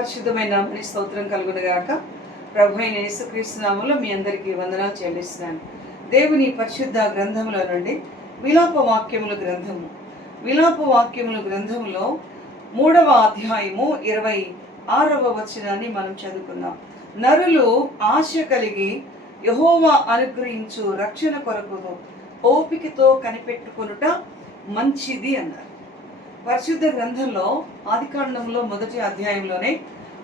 పరిశుద్ధమైన నామని స్తోత్రం కలుగునుగాక ప్రభు అయిన యేసుక్రీస్తునామంలో మీ అందరికీ వందనాలు చెల్లిస్తున్నాను. దేవుని పరిశుద్ధ గ్రంథముల నుండి విలాప వాక్యముల గ్రంథము. విలాప వాక్యముల గ్రంథములో మూడవ అధ్యాయము ఇరవై ఆరవ వచనాన్ని మనం చదువుకుందాం. నరులు ఆశ కలిగి యహోవా అనుగ్రహించు రక్షణ కొరకు ఓపికతో కనిపెట్టుకొనుట మంచిది అన్నారు. పరిశుద్ధ గ్రంథంలో ఆదికాండంలో మొదటి అధ్యాయంలోనే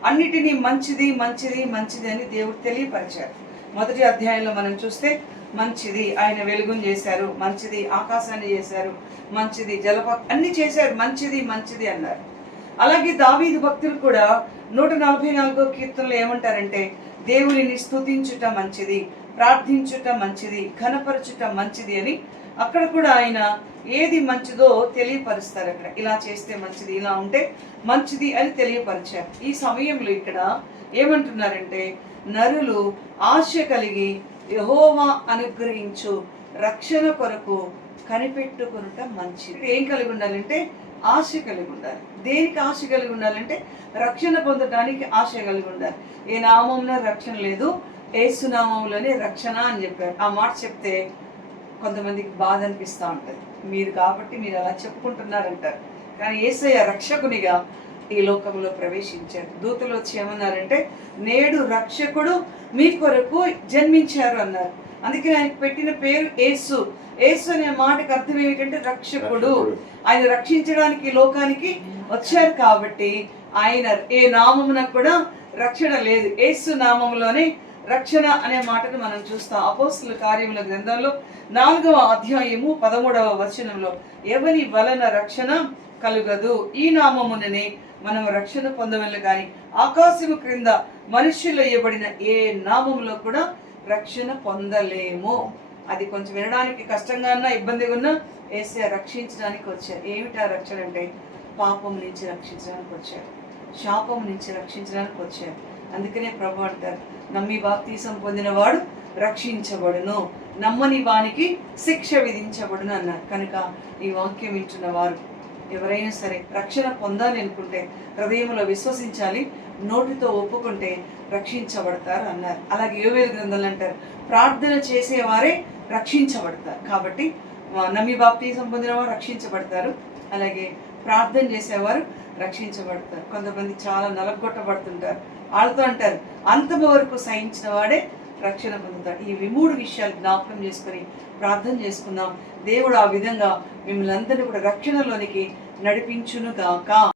అన్నిటినీ మంచిది మంచిది మంచిది అని దేవుడు తెలియపరిచారు మొదటి అధ్యాయంలో మనం చూస్తే మంచిది ఆయన వెలుగును చేశారు మంచిది ఆకాశాన్ని చేశారు మంచిది జలప అన్ని చేశారు మంచిది మంచిది అన్నారు. అలాగే దావీదు భక్తులు కూడా నూట నలభై నాలుగో కీర్తనలు ఏమంటారంటే దేవుని స్థుతించుట మంచిది ప్రార్థించుట మంచిది ఘనపరచుట మంచిది అని అక్కడ కూడా ఆయన ఏది మంచిదో తెలియపరుస్తారు అక్కడ. ఇలా చేస్తే మంచిది ఇలా ఉంటే మంచిది అని తెలియపరిచారు. ఈ సమయంలో ఇక్కడ ఏమంటున్నారంటే నరులు ఆశ కలిగి యహోవా అనుగ్రహించు రక్షణ కొరకు కనిపెట్టుకునుట మంచిది. ఏం కలిగి ఉండాలంటే ఆశ కలిగి ఉండాలి. దేనికి ఆశ కలిగి ఉండాలంటే రక్షణ పొందడానికి ఆశ కలిగి ఉండాలి. ఏ నామంలో రక్షణ లేదు ఏసునామంలోనే రక్షణ అని చెప్పారు. ఆ మాట చెప్తే కొంతమందికి బాధ అనిపిస్తూ ఉంటుంది. మీరు కాబట్టి మీరు అలా చెప్పుకుంటున్నారంటారు. కానీ ఏసయ్య రక్షకునిగా ఈ లోకంలో ప్రవేశించారు. దూతలు వచ్చి ఏమన్నారంటే నేడు రక్షకుడు మీ కొరకు జన్మించారు అన్నారు. అందుకే ఆయనకు పెట్టిన పేరు యేసు యేసు అనే మాటకు అర్థం ఏమిటంటే రక్షకుడు. ఆయన రక్షించడానికి లోకానికి వచ్చారు కాబట్టి ఆయన ఏ నామమున కూడా రక్షణ లేదు. యేసు నామములోనే రక్షణ అనే మాటను మనం చూస్తాం. అపోస్తుల కార్యముల గ్రంథంలో నాలుగవ అధ్యాయము పదమూడవ వచనంలో ఎవరి వలన రక్షణ కలుగదు? ఈ నామముననే మనం రక్షణ పొందవలను కానీ ఆకాశము క్రింద మనుష్యులు ఇవ్వబడిన ఏ నామములో కూడా రక్షణ పొందలేము. అది కొంచెం వినడానికి కష్టంగా ఉన్నా ఇబ్బందిగా ఉన్నా ఏసే రక్షించడానికి వచ్చారు. ఏమిటా రక్షణ అంటే? పాపం నుంచి రక్షించడానికి వచ్చారు. శాపం నుంచి రక్షించడానికి వచ్చారు. అందుకనే ప్రభు అంటారు నమ్మి బాప్తీసం పొందినవాడు రక్షించబడును నమ్మని వానికి శిక్ష విధించబడును అన్నారు. కనుక ఈ వాక్యం వింటున్న వారు ఎవరైనా సరే రక్షణ పొందాలి అనుకుంటే హృదయంలో విశ్వసించాలి నోటితో ఒప్పుకుంటే రక్షించబడతారు అన్నారు. అలాగే యోవేలు గ్రంథాలు అంటారు ప్రార్థన చేసేవారే రక్షించబడతారు. కాబట్టి నమ్మి బాప్తీసం పొందినవారు రక్షించబడతారు. అలాగే ప్రార్థన చేసేవారు రక్షించబడతారు. కొంతమంది చాలా నలగొట్టబడుతుంటారు. వాళ్ళతో అంటారు అంతము వరకు సహించిన వాడే రక్షణ పొందుతాడు. ఈ మూడు విషయాలు జ్ఞాపకం చేసుకొని ప్రార్థన చేసుకుందాం. దేవుడు ఆ విధంగా మిమ్మల్ని అందరినీ కూడా రక్షణలోనికి నడిపించును గాక